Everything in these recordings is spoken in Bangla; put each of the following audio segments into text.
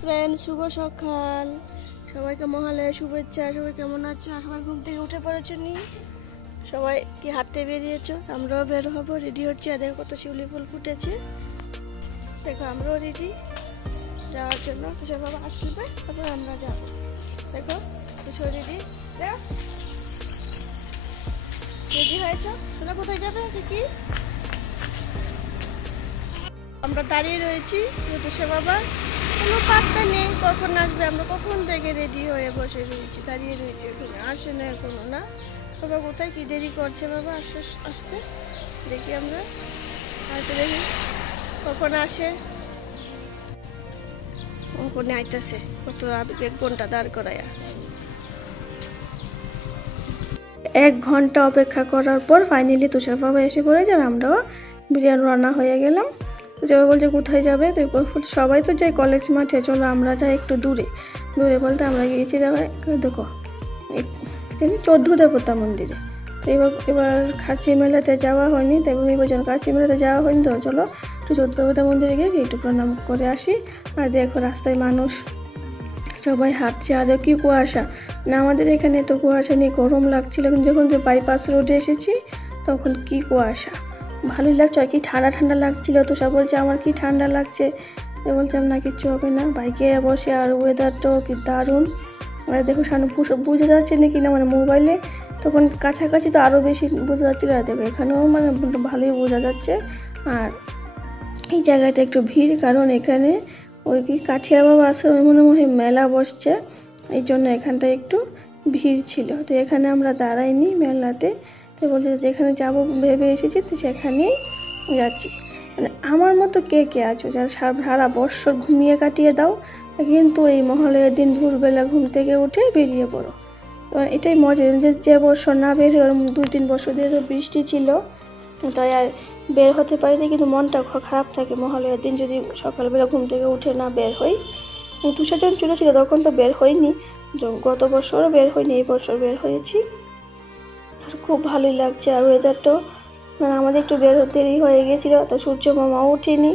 ফ্রেন্ড, শুভ সকাল। সবাইকে মহালয়া শুভেচ্ছা। সবাই কেমন আছো? সবাই ঘুম থেকে উঠে পড়েছো নি? সবাই কি হাঁটতে বেরিয়েছো? আমরাও বের হবো, রেডি হচ্ছে। আর দেখো কত শিউলি ফুল ফুটেছে। দেখো আমরাও রেডি যাওয়ার জন্য। সে বাবা আসবে, তারপর আমরা যাবো। দেখো রেডি রেডি হয়েছ? তোরা কোথায় যাবে? আছে কি আমরা দাঁড়িয়ে রয়েছি, সে বাবা কোনো পাত্তা নেই কখন আসবে। আমরা কখন থেকে রেডি হয়ে বসে রয়েছি, দাঁড়িয়ে রয়েছি, এখানে আসে না এখনো। না বাবা কোথায় কি দেরি করছে বাবা আসতে? দেখি আমরা হয়তো দেখি কখন আসে। ওখানে আইতেছে, কত 1 ঘন্টা দাঁড় করায়া। 1 ঘন্টা অপেক্ষা করার পর ফাইনালি তুষার বাবা এসে পড়েছে। আমরাও বিরিয়ানি রান্না হয়ে গেলাম। তো যাবে বলছে কোথায় যাবে, তো সবাই তো যাই কলেজ মাঠে, চলো আমরা যাই একটু দূরে। বলতে আমরা গিয়েছি দেখো 14 দেবতা মন্দিরে। তো এবার খাচি মেলাতে যাওয়া হয়নি, তাই এবার যেন খাচি মেলাতে যাওয়া হয়নি, তো চলো একটু 14 দেবতা মন্দিরে গিয়ে একটু প্রণাম করে আসি। আর দেখো রাস্তায় মানুষ সবাই হাঁটছে। আর কি কুয়াশা না, আমাদের এখানে তো কুয়াশা নেই, গরম লাগছিল, কিন্তু যখন বাইপাস রোডে এসেছি তখন কি কুয়াশা, ভালোই লাগছে। আর কি ঠান্ডা ঠান্ডা লাগছিল। তো সব বলছে আমার কি ঠান্ডা লাগছে, বলছিলাম না কিচ্ছু হবে না, বাইকে বসে। আর ওয়েদারটাও কি দারুণ। আর দেখো সামনে বোঝা যাচ্ছে নাকি না, মানে মোবাইলে তখন কাছাকাছি তো আরও বেশি বোঝা যাচ্ছিলো। আর দেখো এখানেও মানে ভালোই বোঝা যাচ্ছে। আর এই জায়গাটা একটু ভিড়, কারণ এখানে ওই কি কাঠিয়া বাবা আশ্রমে মনে হয় মেলা বসছে, এই জন্য এখানটা একটু ভিড় ছিল। তো এখানে আমরা দাঁড়াইনি মেলাতে, তো বলছে যেখানে যাবো ভেবে এসেছি তো সেখানেই যাচ্ছি। মানে আমার মতো কে কে আছো যারা সারা বৎসর ঘুমিয়ে কাটিয়ে দাও, কিন্তু এই মহালয়ার দিন ভোরবেলা ঘুম থেকে উঠে বেরিয়ে পড়ো। এটাই মজা। যে বছর না বের হয়ে 2-3 বছর ধরে তো বৃষ্টি ছিল, তাই আর বের হতে পারিনি, কিন্তু মনটা খারাপ থাকে মহালয়ার দিন যদি সকালবেলা ঘুম থেকে উঠে না বের হই। তুষার যখন ছোটো ছিল তখন তো বের হইনি, গত বছরও বের হইনি, এই বছর বের হয়েছি। আর খুব ভালোই লাগছে। আর ওয়েদারটাও মানে আমাদের একটু বের দেরি হয়ে গেছিলো, তো সূর্য মামাও ওঠেনি,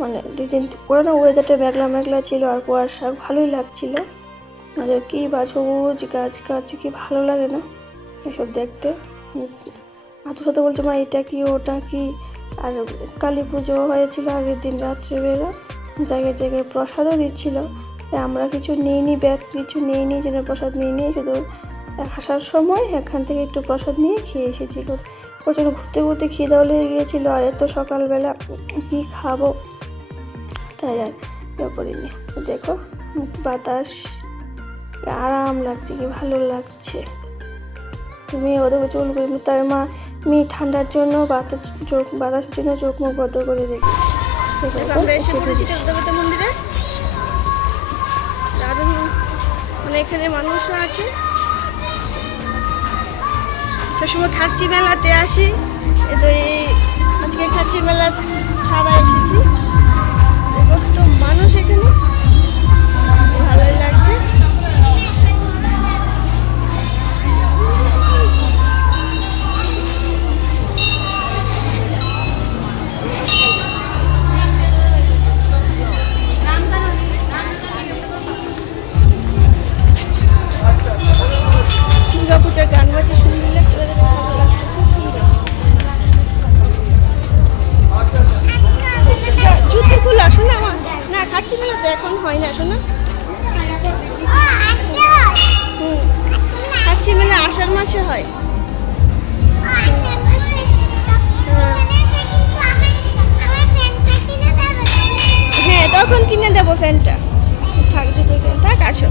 মানে 2 দিন করে না ওয়েদারটা মেঘলা মেঘলা ছিল আর কুয়াশা, ভালোই লাগছিল। আর কি বা সবুজ গাছ কি ভালো লাগে না এসব দেখতে। আতো সাথে বলছে মা এটা কি ওটা কি। আর কালী পুজো হয়েছিল আগের দিন রাত্রেবেলা, জায়গায় জায়গায় প্রসাদও দিচ্ছিল। আমরা কিছু নিইনি, ব্যাগ কিছু নিইনি, যেন প্রসাদ নিইনি, শুধু আসার সময় এখান থেকে একটু প্রসাদ নিয়ে খেয়ে এসেছি। প্রচুর ঘুরতে ঘুরতে খিদাও লেগে গিয়েছিলো, আর এত সকালবেলা কি খাবো, তাই আর করিনি। দেখো বাতাস, আরাম লাগছে, কি ভালো লাগছে। তুমি ওদেরকে চলবে, তার মা মেয়ে ঠান্ডার জন্য বাতাসের জন্য চোখ মুখ বদ্ধ করে রেখেছে। আমরা এসে পড়েছি দেবতা মন্দিরে, দারুণ মানে এখানে মানুষও আছে। সবসময় খাচ্ছি মেলাতে আসি, তো এই আজকে খাচ্ছি মেলা ছাড়া এসেছি। তো মানুষ এখানে ভালোই লাগছে। দুর্গাপূজার গান বাজে সুন্দর লাগছে, ভালো লাগছে, খুব সুন্দর। জুতো খুলে আসো না আমার, না খাচ্ছি মেলাতে এখন হয় না, শোনা খাচ্ছি মেলা আষাঢ় মাসে হয়। হ্যাঁ তখন কিনে দেবো ফ্যানটা, থাক জুতো কিনে থাক, আসো।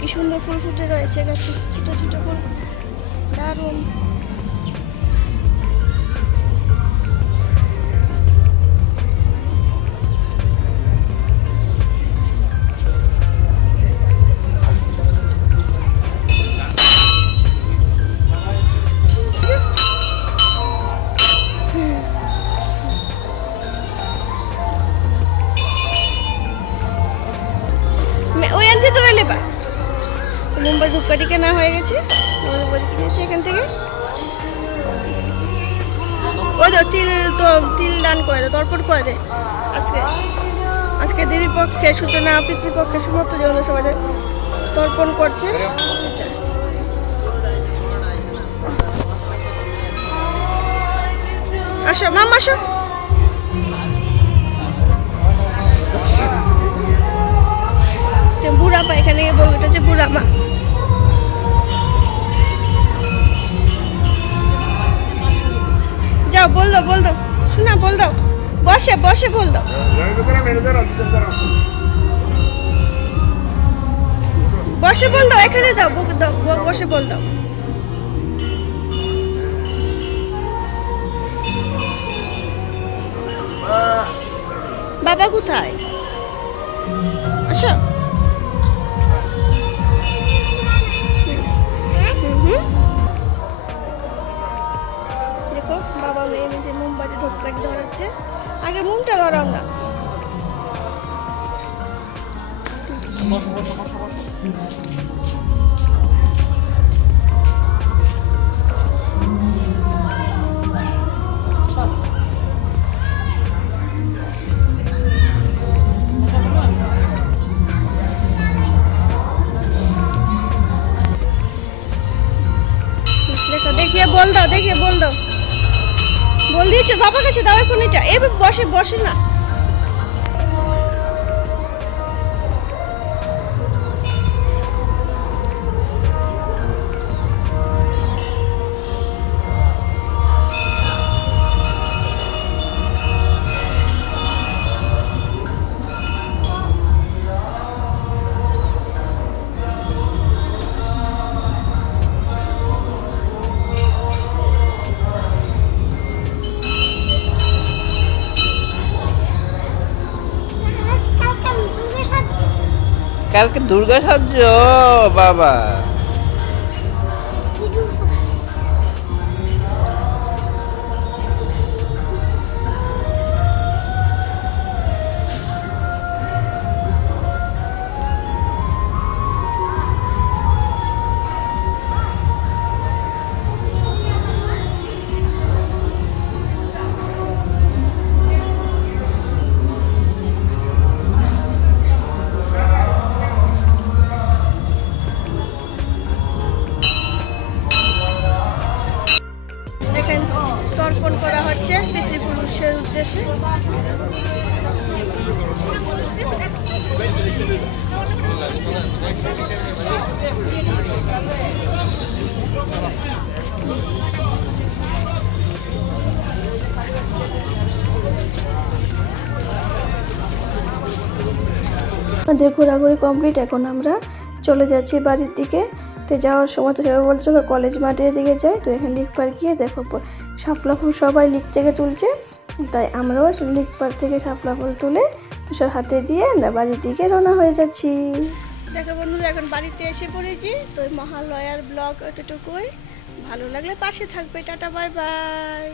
কি সুন্দর ফুল ফুটে রয়েছে গাছে, ছোট ছোট ফুল, দারুণ। মুম্বাই ধূপকাঠি কেনা হয়ে গেছে, কিনেছি এখান থেকে। ওই তো তিল দান করে দে, তর্পণ করে দে। আজকে দেবী পক্ষে সূচনা, পিতৃপক্ষে সমাপ্ত, জন্য সবাই তর্পণ করছে। আসো মামা, আসো। বুড়া মা, এখানে বলবো এটা হচ্ছে বুড়া মা। যাও বল দাও শোনা, বল দাও, বসে বল দাও। বসে বল দাও, এখানে দাও, বসে বল দাও। বাবা কোথায়? আসো। দেখো বাবা মেয়ে নিজে মোমবাতি ধূপকাঠি ধরাচ্ছে। আগে মোমটা ধরাও না। দেখিয়ে বল দাও, বল দিয়েছো বাবার কাছে, দাও এখন এটা। বসে না। কালকে দুর্গা সাজ্জ বাবা। তর্পণ করা হচ্ছে পিতৃপুরুষের উদ্দেশ্যে। আমাদের ঘোরাঘুরি কমপ্লিট, এখন আমরা চলে যাচ্ছি বাড়ির দিকে। তো যাওয়ার সময় তো সবাই বলতে চলো কলেজ মাঠের দিকে যাই। তো এখানে লিক পার্ক গিয়ে দেখো শাপলা ফুল সবাই লিক থেকে তুলছে, তাই আমরাও লিক পার্ক থেকে শাপলা ফুল তুলে তুষার হাতে দিয়ে আমরা বাড়ির দিকে রওনা হয়ে যাচ্ছি। দেখো বন্ধুরা, এখন বাড়িতে এসে পড়েছি। তো মহালয়ার ব্লগ এতটুকুই। ভালো লাগলে পাশে থাকবে। Tata, bye bye.